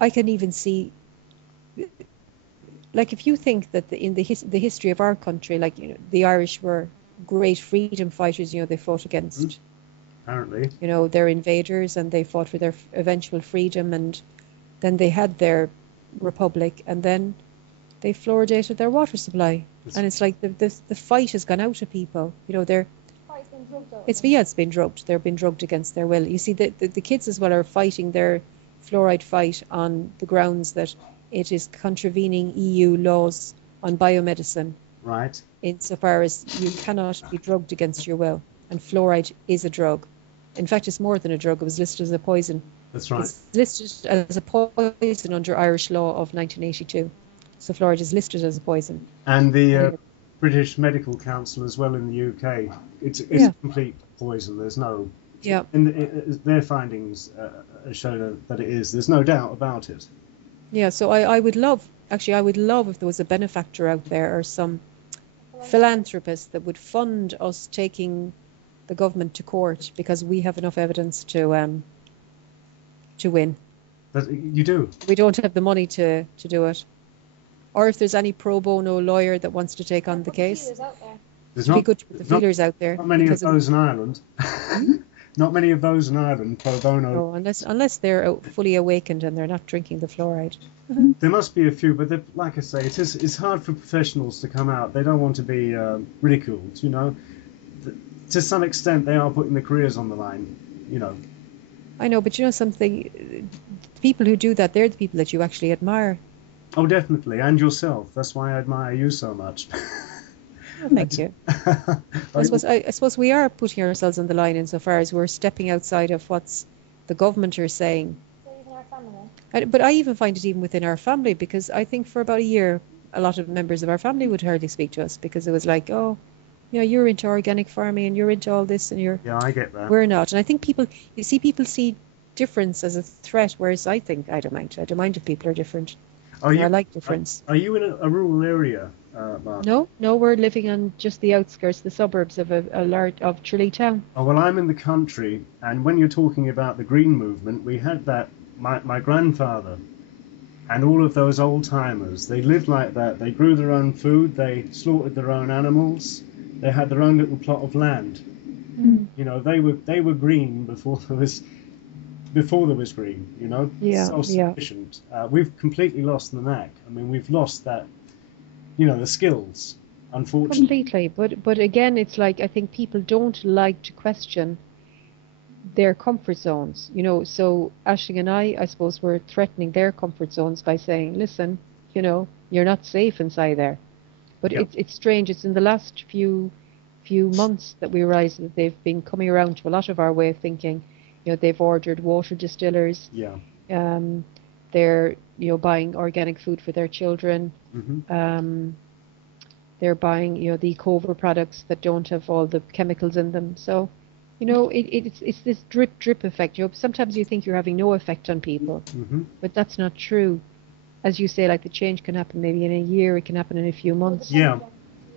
I can even see, like, if you think that the history of our country, like, the Irish were great freedom fighters, they fought against, Apparently. their invaders, and they fought for their eventual freedom, and then they had their republic, and then they fluoridated their water supply. And it's like the fight has gone out of people. They're it's been drugged. They're being drugged against their will. You see, the kids as well are fighting their fluoride fight on the grounds that it is contravening EU laws on biomedicine. Right. Insofar as you cannot be drugged against your will, and fluoride is a drug. In fact, it's more than a drug. It was listed as a poison. That's right. It's listed as a poison under Irish law of 1982. So fluoride is listed as a poison. And the British Medical Council as well in the UK, it's a complete poison. There's no... Yeah. Their findings show that it is. There's no doubt about it. Yeah, so I would love if there was a benefactor out there, or some philanthropist that would fund us taking the government to court, because we have enough evidence to win. But you do. We don't have the money to do it. Or if there's any pro bono lawyer that wants to take on the case. There's be good to put the feelers out there. Not many of those in Ireland. Not many of those in Ireland, pro bono. No, unless they're fully awakened and they're not drinking the fluoride. There must be a few, but like I say, it's hard for professionals to come out. They don't want to be ridiculed, To some extent, they are putting their careers on the line, I know, but something, people who do that, they're the people that you actually admire. Oh, definitely, and yourself. That's why I admire you so much. Thank you. I suppose we are putting ourselves on the line insofar as we're stepping outside of what's the government are saying. Even our family. But I even find it even within our family, because I think for about a year, a lot of members of our family would hardly speak to us, because it was like, oh, you're into organic farming and you're into all this, and Yeah, I get that. We're not. And I think people see difference as a threat, whereas I think I don't mind. I don't mind if people are different. I like difference. Are you in a rural area, Mark? No, we're living on just the outskirts, the suburbs of of Tralee town. Oh, well, I'm in the country, and when you're talking about the green movement, we had that. My grandfather and all of those old timers, they lived like that. They grew their own food. They slaughtered their own animals. They had their own little plot of land. They were green before there was green, Yeah, self-sufficient. We've completely lost the knack. I mean, we've lost that, the skills, unfortunately. Completely, but again, it's like, I think people don't like to question their comfort zones, so Aisling and I suppose, we're threatening their comfort zones by saying, listen, you're not safe inside there. But it's strange. It's in the last few months that we realize that they've been coming around to a lot of our way of thinking. They've ordered water distillers. Yeah. They're buying organic food for their children. Mm-hmm. They're buying the Ecover products that don't have all the chemicals in them. So it's this drip effect. Sometimes you think you're having no effect on people, but that's not true. As you say, like, the change can happen maybe in a year. It can happen in a few months. Yeah.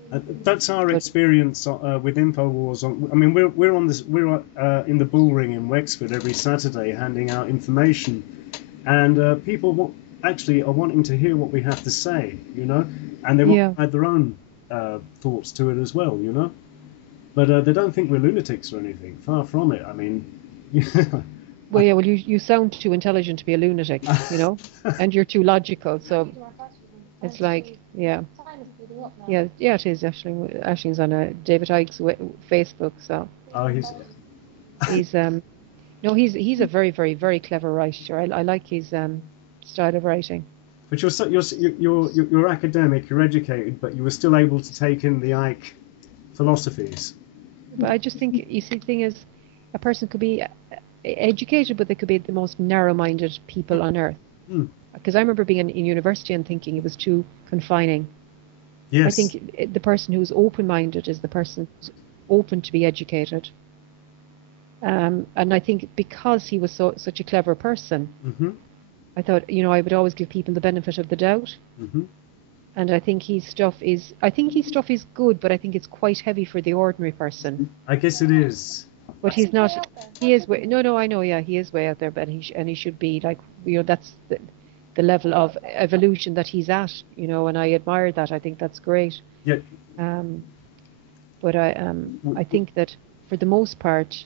That's our experience with Infowars. I mean, we're on this. We're in the bull ring in Wexford every Saturday, handing out information, and people actually are wanting to hear what we have to say, and they want to add their own thoughts to it as well, But they don't think we're lunatics or anything. Far from it. I mean. Well, yeah. Well, you sound too intelligent to be a lunatic, and you're too logical. So it's like, yeah. Yeah, it is. Aisling's on David Icke's Facebook, so. Oh, he's he's a very, very, very clever writer. I like his style of writing. But you're academic, you're educated, but you were still able to take in the Icke philosophies. But I just think, you see, the thing is, a person could be educated, but they could be the most narrow-minded people on earth. Because I remember being in university and thinking it was too confining. Yes. I think the person who's open-minded is the person who's open to be educated. And I think because he was such a clever person, I thought, I would always give people the benefit of the doubt. And I think his stuff is good, but I think it's quite heavy for the ordinary person. I guess it is. But he's not. He is way. No, I know. Yeah, he is way out there, but he should be like. the level of evolution that he's at, and I admire that. I think that's great. Yeah. But I think that for the most part,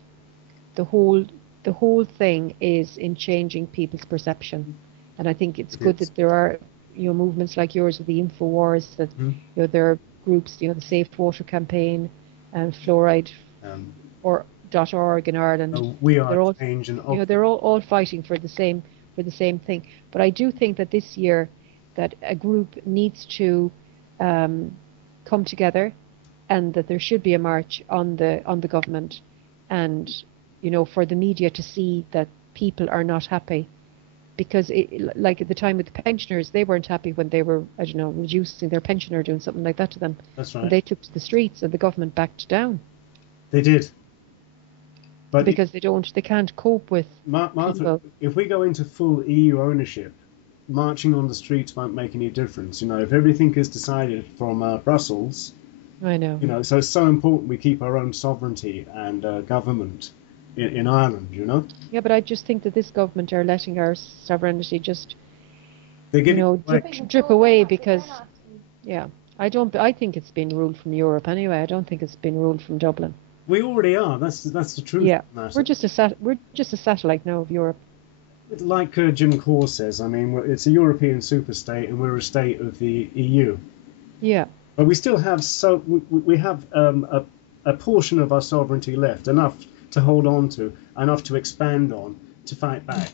the whole thing is in changing people's perception, and I think it's good that there are movements like yours with the InfoWars, that there are groups, the Safe Water campaign and fluoride or .org in Ireland. We are change, and they're all fighting for the same thing. But I do think that this year that a group needs to come together, and that there should be a march on the government, and for the media to see that people are not happy, because like at the time with the pensioners, they weren't happy when they were, I don't know, reducing their pension or doing something like that to them. That's right. And they took to the streets, and the government backed down. They did. But because they can't cope with Martha, people. If we go into full EU ownership, marching on the streets won't make any difference. If everything is decided from Brussels, I know. So it's so important we keep our own sovereignty and government in Ireland. Yeah, but I just think that this government are letting our sovereignty just, drip away because, I think it's been ruled from Europe anyway. I don't think it's been ruled from Dublin. We already are. That's the truth. Yeah, we're just a satellite now of Europe. Like Jim Core says, I mean, it's a European superstate, and we're a state of the EU. Yeah. But we still have we have a portion of our sovereignty left, enough to hold on to, enough to expand on, to fight back.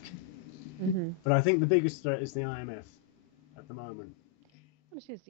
But I think the biggest threat is the IMF at the moment. It is